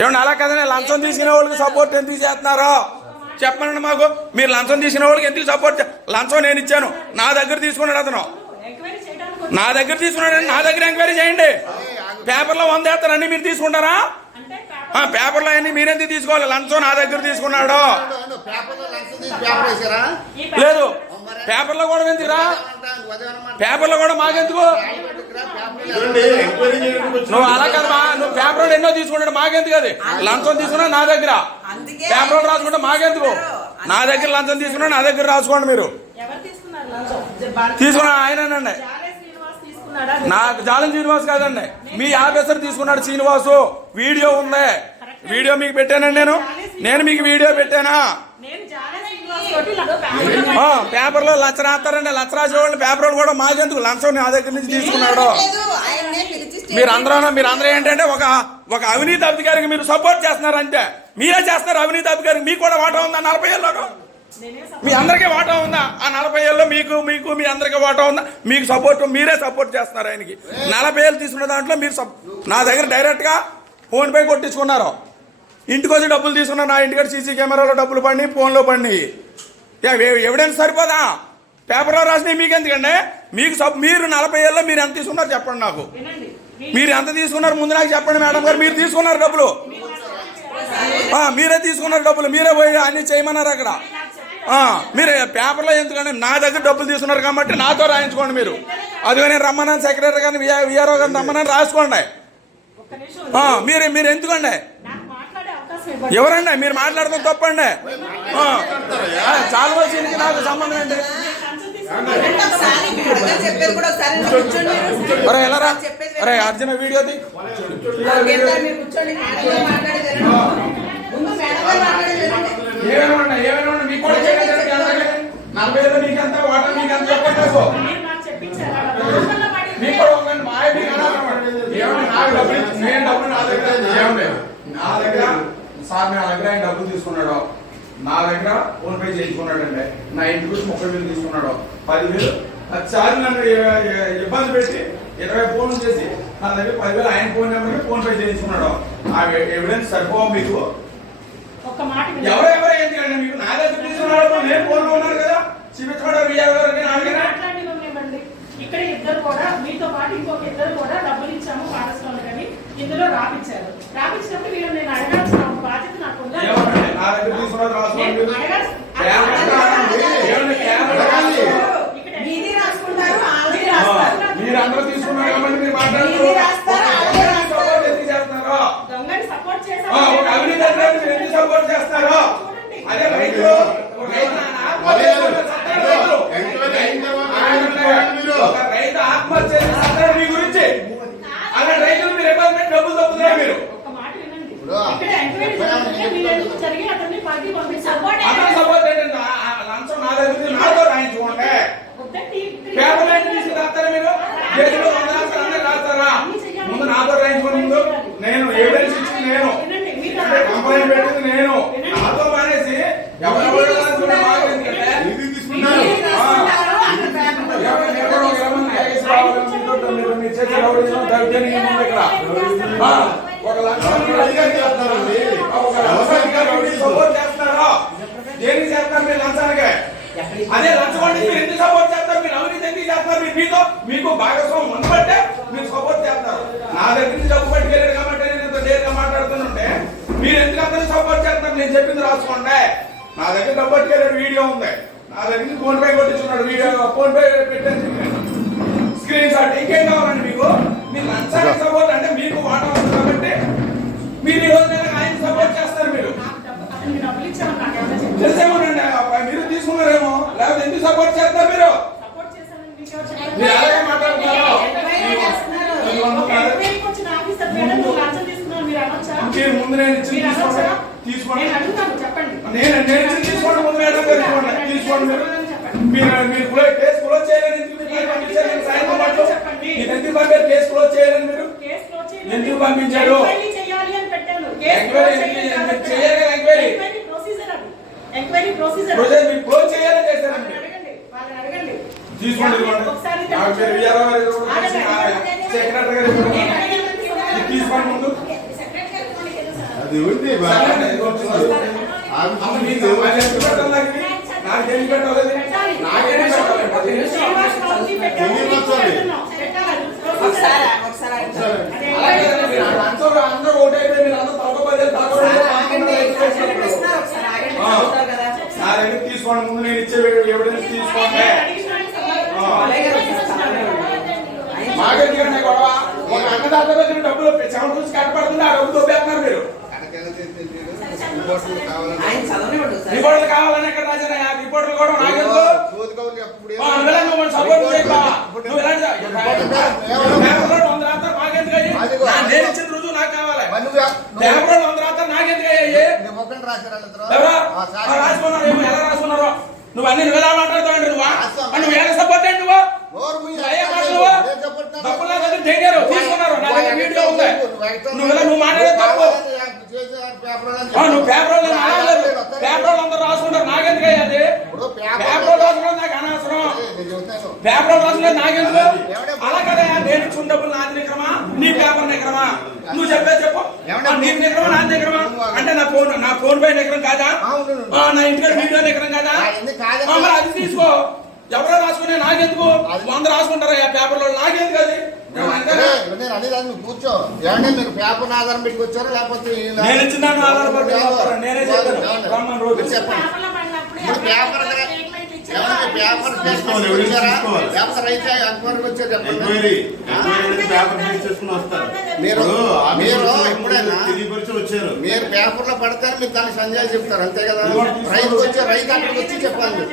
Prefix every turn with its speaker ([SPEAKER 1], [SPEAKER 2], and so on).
[SPEAKER 1] ఏమన్నా అలా కదనే లంచం తీసుకునే వాళ్ళకి సపోర్ట్ ఎందుకు చేస్తున్నారో? చెప్పండి మాకు. మీరు లంచం తీసుకునే వాళ్ళకి ఎందుకు సపోర్ట్ లంచం నేను ఇచ్చాను. నా దగ్గర తీసుకున్నాడు అతను. నా దగ్గర తీసుకున్నాడు. నా దగ్గర ఎంక్వైరీ చేయండి. పేపర్లో వంద వేస్తారని మీరు తీసుకుంటారా? పేపర్లో అన్ని మీరెందుకు తీసుకోవాలి? లంచం నా దగ్గర తీసుకున్నాడు. లేదు. పేపర్లో కూడా ఎందుకురా? పేపర్లో కూడా మాకెందుకు? నువ్వు అలా కదమ్మా పేపర్ ఎన్నో తీసుకున్నాడు మాకెందుకు అది? లంచం తీసుకున్నా నా దగ్గర.
[SPEAKER 2] అందుకే
[SPEAKER 1] పేపర్ రాసుకుంటే మాకెందుకు? నా దగ్గర లంచం తీసుకున్నా నా దగ్గర రాసుకోండి మీరు.
[SPEAKER 3] ఎవరు తీసుకున్నారు లంచం?
[SPEAKER 1] తీసుకున్నా ఆయనండి
[SPEAKER 3] జాలే శ్రీనివాస్ తీసుకున్నాడా?
[SPEAKER 1] నాకు జాలం శ్రీనివాస్ కాదండి మీ ఆఫీసర్ తీసుకున్నాడు శ్రీనివాసు. వీడియో ఉంది. వీడియో మీకు పెట్టానండి నేను. నేను మీకు వీడియో పెట్టానా? పేపర్లో లంచ రాస్తారండి లంచ రాసే వాళ్ళు పేపర్లు కూడా మాకెందుకు? లంచం నా దగ్గర నుంచి తీసుకున్నాడు. మీరు అందరూ మీరు అందరూ ఏంటంటే ఒక ఒక అవినీతి అధికారికి మీరు సపోర్ట్ చేస్తున్నారు అంతే మీరే చేస్తున్నారు అవినీతి అధికారికి మీకు కూడా వాటా ఉందా? నలభై ఏళ్ళలో మీ అందరికీ వాటా ఉందా? ఆ నలభై ఏళ్ళలో మీకు మీకు మీ అందరికీ వాటా ఉందా? మీకు సపోర్ట్ మీరే సపోర్ట్ చేస్తున్నారు ఆయనకి. నలభై ఏళ్ళు తీసుకున్న దాంట్లో మీరు సప్- నా దగ్గర డైరెక్ట్గా ఫోన్ పే కొట్టించుకున్నారు. ఇంటికి వచ్చి డబ్బులు తీసుకున్నారు. నా ఇంటికి సీసీ కెమెరాలో డబ్బులు పడినాయి ఫోన్లో పడినాయి. ఎవిడెన్స్ సరిపోదా? పేపర్లో రాసినవి మీకు ఎందుకంటే మీకు సబ్ మీరు నలభై ఏళ్ళలో మీరు ఎంత తీసుకున్నారు చెప్పండి నాకు. మీరు ఎంత తీసుకున్నారు? ముందు నాకు చెప్పండి మేడం గారు మీరు తీసుకున్నారు డబ్బులు. మీరే తీసుకున్నారు డబ్బులు. మీరే పోయి అన్ని చేయమన్నారు అక్కడ. మీరే పేపర్లో ఎందుకంటే నా దగ్గర డబ్బులు తీసుకున్నారు కాబట్టి నాతో రాయించుకోండి మీరు. అదిగో నేను రమ్మన్నాను సెక్రటరీ గారిని విఆర్ఓ గారిని రమ్మన్నాను రాసుకోండి. మీరు మీరు ఎందుకండి? ఎవరండి? మీరు మాట్లాడడం తప్పండి. చాలా వచ్చింది నాకు సంబంధం. అరే ఎలా రా? అరే అర్జున మీకు కూడా చేయండి, చేయండి, అందరికీ. నలభై ఏళ్ళు మీకు ఎంత వాటర్ మీకు ఎంత చెప్పండి నాకు.
[SPEAKER 3] మీరు నాకు చెప్పించారా లోపల పడింది.
[SPEAKER 1] మీకు కూడా నాకు డబ్బులు నేను డబ్బులు నా దగ్గర నా దగ్గర సార్ నా దగ్గర ఆయన డబ్బులు తీసుకున్నాడు. నా దగ్గర ఫోన్ పే చేయించుకున్నాడు అండి నా ఇంటికి ముప్పై వేలు తీసుకున్నాడు. పదివేలు ప్రతిసారి నన్ను ఇబ్బంది పెట్టి ఇరవై ఫోన్లు చేసి నా దగ్గర పదివేలు ఆయన ఫోన్ నెంబర్కి ఫోన్ పే చేయించుకున్నాడు. ఆ ఎవిడెన్స్ సరిపోవు మీకు? ఎందుకండి మీకు? తీసుకున్నాడు నేను ఫోన్లో కదా. చూపించుకోవడం ఎవరు నేను అడిగినా.
[SPEAKER 3] మాట్లాడివ్వండి. ఇక్కడ ఇద్దరు కూడా మీతో పాటు ఇంకొక ఇద్దరు కూడా డబ్బులు ఇచ్చాము పాఠశాల కానీ ఇందులో రాపించారు. రాపించినప్పుడు వీళ్ళు నేను అడగాల్సిన బాధ్యత నాకు ఉందా
[SPEAKER 1] ఏమండి? నా దగ్గర తీసుకున్నది రాసుకోండి
[SPEAKER 3] నేను
[SPEAKER 1] మీరు.
[SPEAKER 3] అడగాల్సిన-
[SPEAKER 1] కేవలం అడగాలి. ఏమండి? కేవలం అడగాలి.
[SPEAKER 3] ఇక్కడ
[SPEAKER 2] మీది రాసుకుంటారు వాళ్ళది
[SPEAKER 1] ఆ,
[SPEAKER 2] రాస్తారు
[SPEAKER 1] మీరు అందరూ తీసుకున్నారు కాబట్టి మీరు మాట్లాడుతున్నారు.
[SPEAKER 2] మీది రాస్తారా? అదే
[SPEAKER 1] ఒక
[SPEAKER 2] రాస్తారు.
[SPEAKER 1] సపోర్ట్ ఎందుకు చేస్తున్నారు?
[SPEAKER 3] దొంగని సపోర్ట్
[SPEAKER 1] ఆ,
[SPEAKER 3] చేశారు
[SPEAKER 1] ఒక అవినీతి అధికారిని మీరు ఎందుకు సపోర్ట్ చేస్తున్నారు? అదే రైతులు, ఒక రైతు ఆత్మహత్య చేసుకున్న చట్టాలు రైతులు.
[SPEAKER 4] ఎంక్వైరీ అయిన తర్వాత
[SPEAKER 1] ఆయన
[SPEAKER 4] మీరు
[SPEAKER 1] ఒక రైతు ఆత్మహత్య చేసిన చట్టాలు మీ గురించి అలాంటి రైతులు మీరు ఇబ్బంది పెట్టి డబ్బులు తప్పుతున్నారు మీరు
[SPEAKER 3] ఒక్క మాట వినండి
[SPEAKER 5] ఇప్పుడు
[SPEAKER 3] ఇక్కడ ఎంక్వైరీ జరుగుతుంటే మీరు ఎందుకు
[SPEAKER 1] అతను సపోర్ట్ ఏంటంటే లంచం నా దగ్గర నుంచి నాతో రాయించుకోండి. పేపర్ తీసి రాస్తారా మీరు చేతిలో వంద రాస్తారు అందరూ రాస్తారా ముందు నాతో రాయించుకోండి ముందు నేను ఎవిడెన్స్ ఇచ్చింది నేను
[SPEAKER 3] మీరు
[SPEAKER 1] కంప్లైంట్ పెట్టింది నేను నాతో మానేసి ఎవరు- మీరు- మీరు దౌర్జన్యం ఇక్కడ. ఒక లంచం అధికారి చేస్తున్నారండి. ఒక అధికారి సపోర్ట్ చేస్తున్నారా? దేనికి చేస్తారు మీరు లంచానికి? అదే లంచం మీరు ఎందుకు సపోర్ట్ చేస్తారు? మీరు అవినీతి ఎందుకు చేస్తారు మీరు మీతో మీకు భాగస్వామ్యం ఉండబట్టే మీరు సపోర్ట్ చేస్తారు. నా దగ్గర నుంచి డబ్బు పట్టుకెళ్ళాడు కాబట్టి నేను ఇంత నేరుగా మాట్లాడుతుంటే మీరు ఎందుకు అందరూ సపోర్ట్ చేస్తారు నేను చెప్పింది రాసుకోండి. నా దగ్గర డబ్బు పట్టుకెళ్ళాడు వీడియో ఉంది. నా దగ్గర నుంచి ఫోన్ పే కొట్టించున్నాడు వీడియో ఫోన్ పే పెట్టేసి స్క్రీన్ షాట్ ఇంకేం కావాలండి మీకు? మీరు లంచానికి సపోర్ట్ అంటే మీకు వాటా ఉంది కాబట్టి మీరు ఈ రోజు నెలకు ఆయన సపోర్ట్ చేస్తారు మీరు. చేసేమోనండి మీరు తీసుకున్నారేమో లేకపోతే ఎందుకు సపోర్ట్ చేస్తారు మీరు? మీరు అలాగే మాట్లాడుతున్నారు
[SPEAKER 3] మీద
[SPEAKER 1] నేను ఇచ్చి తీసుకోండి? తీసుకోండి
[SPEAKER 3] నేను
[SPEAKER 1] నేను ఇచ్చి తీసుకోండి ముందు మీరు మీరు మీరు కేసు క్లోజ్ చేయాలని ఎందుకు మీరు ఎందుకు పంపారు? కేసు క్లోజ్ చేయాలని మీరు?
[SPEAKER 3] కేసు క్లోజ్ చేయండి.
[SPEAKER 1] ఎందుకు పంపించారు?
[SPEAKER 3] ఎంక్వైరీ చేయాలి అని పెట్టాను. కేసు
[SPEAKER 1] ఎంక్వైరీ
[SPEAKER 3] క్లోజ్
[SPEAKER 1] ఎందుకు
[SPEAKER 3] చేయాలి
[SPEAKER 1] చేయాలి?
[SPEAKER 3] కాబట్టి
[SPEAKER 1] చేయాలి కదా ఎంక్వైరీ?
[SPEAKER 3] ఎంక్వైరీ ప్రొసీజర్ అది. ఎంక్వైరీ ప్రొసీజర్
[SPEAKER 1] క్లోజ్ మీరు క్లోజ్ చేయాలని చేశారండి
[SPEAKER 3] వాళ్ళని అడగండి వాళ్ళని అడగండి
[SPEAKER 1] తీసుకోండి ఇదిగోండి.
[SPEAKER 3] ఒకసారి
[SPEAKER 1] నాకు మీరు విఆర్ఓ గారు ఎదురు కూడా తెలిసి, ఆ సెక్రటరీ గారు ఎదురు కూడా
[SPEAKER 3] నేను అడిగాను
[SPEAKER 1] ఇది తీసుకోండి ముందు
[SPEAKER 2] సెక్రటరీ గారికి మనకి తెలుసా?
[SPEAKER 4] అది ఉంది బా-
[SPEAKER 1] సరేనండి, ఇదిగో చూడండి. అమ్మ, నీకు మరి ఎంత పెట్టాలి నాకు? నాకు ఎన్ని పెట్టాలి? నాకేం పెట్టాలి?
[SPEAKER 3] శ్రీనివాస్ కౌన్సీ పెట్టాము,
[SPEAKER 4] ఎన్ని
[SPEAKER 3] మీకు
[SPEAKER 4] వచ్చాయి?
[SPEAKER 3] పెడుతున్నాం. పెట్టాలి.
[SPEAKER 2] ఒకసారి ఒకసారి ఆగండి.
[SPEAKER 3] అదే.
[SPEAKER 1] అలాగే కదండి, మీరు అందరూ అందరూ ఒకటైతే మీరు అందరూ తలక పదేళ్ళు తలక
[SPEAKER 2] ఒకసారి
[SPEAKER 1] పదేళ్ళు
[SPEAKER 2] ఆగండి.
[SPEAKER 1] పాపం
[SPEAKER 2] ఒకసారి ఇస్తున్నారు, ఒకసారి ఆగండి.
[SPEAKER 1] ఆ.
[SPEAKER 2] చదువుతారు కదా.
[SPEAKER 1] సార్ ఎందుకు తీసుకోండి ముందు నేను ఇచ్చే ఎవిడెన్స్ తీసుకోండి ఆ.
[SPEAKER 2] అలాగే ఇస్తున్నారు.
[SPEAKER 1] మాకెందుకంటే గొడవ ఒక అన్నదాత దగ్గర డబ్బులు చెమట చూసి కట్టబడుతుంది ఆ డబ్బు దొబ్బేస్తున్నారు మీరు
[SPEAKER 5] రిపోర్ట్లు కావాలని
[SPEAKER 1] ఎక్కడ ఆ రిపోర్ట్లు కూడా నాకెందుకు సపోర్ట్ చేయబ్బా. నువ్వు పేపర్లో వంద?
[SPEAKER 5] అదిగో.
[SPEAKER 1] నా- నేను ఇచ్చిన రుజువు నాకు కావాలి
[SPEAKER 5] మరి నువ్వు
[SPEAKER 1] పేపర్లో వంద రాస్తారు నాకెందుకు అయ్యి
[SPEAKER 5] నీ ముఖం రాశారు వాళ్ళిద్దరు.
[SPEAKER 1] ఎవరా
[SPEAKER 5] ఆ,
[SPEAKER 1] ఆ,
[SPEAKER 5] సాక్షి.
[SPEAKER 1] రాసుకున్నారు ఎలా రాసుకున్నారో నువ్వు అన్ని నువ్వు ఎలా మాట్లాడుతావు నువ్వు నువ్వు ఎలా సపోర్ట్ నువ్వు. నువ్వు నా నా మాట్లాడే తప్పు. నువ్వు. పేపర్. పేపర్ అందరూ రాసుకుంటారు. నాకెందుకు
[SPEAKER 5] ఇప్పుడు పేపర్
[SPEAKER 1] రాసుకున్నది నాకు అనవసరం. పేపర్ రాసుకున్నది నాకెందుకు? అలా కదా నేను ఇచ్చిన డబ్బులు నాది నిక్రమా నీ పేపర్ నిక్రమా నువ్వు చెప్పే చెప్పు. నీది నిక్రమా నాది నిక్రమా అంటే నా ఫోన్ నా ఫోన్ పై నిక్రం కాదా? నా ఇంటికి వీడియో నిక్రం కాదా? మరి అది తీసుకో. ఎవరో రాసుకునే నాకెందుకు? వంద రాసుకుంటారా ఆ పేపర్లో? నాకెందుకు అది?
[SPEAKER 5] నేను నువ్వు కూర్చో. ఏమంటే మీరు పేపర్ ఆధారం పెట్టుకొచ్చారా? లేకపోతే
[SPEAKER 1] నేను ఇచ్చిన చెప్పాను.
[SPEAKER 5] చెప్పండి. పేపర్ పేపర్ ఎంక్వైరీకి వచ్చారు చెప్పండి. మీరు ఎప్పుడైనా
[SPEAKER 4] తెలియపరిచి వచ్చారు.
[SPEAKER 5] మీరు పేపర్లో పడతారు మీరు దానికి సంజయ్ చెప్తారు. అంతే కదా? రైతు వచ్చి రైతు అక్కడికి వచ్చి చెప్పాలి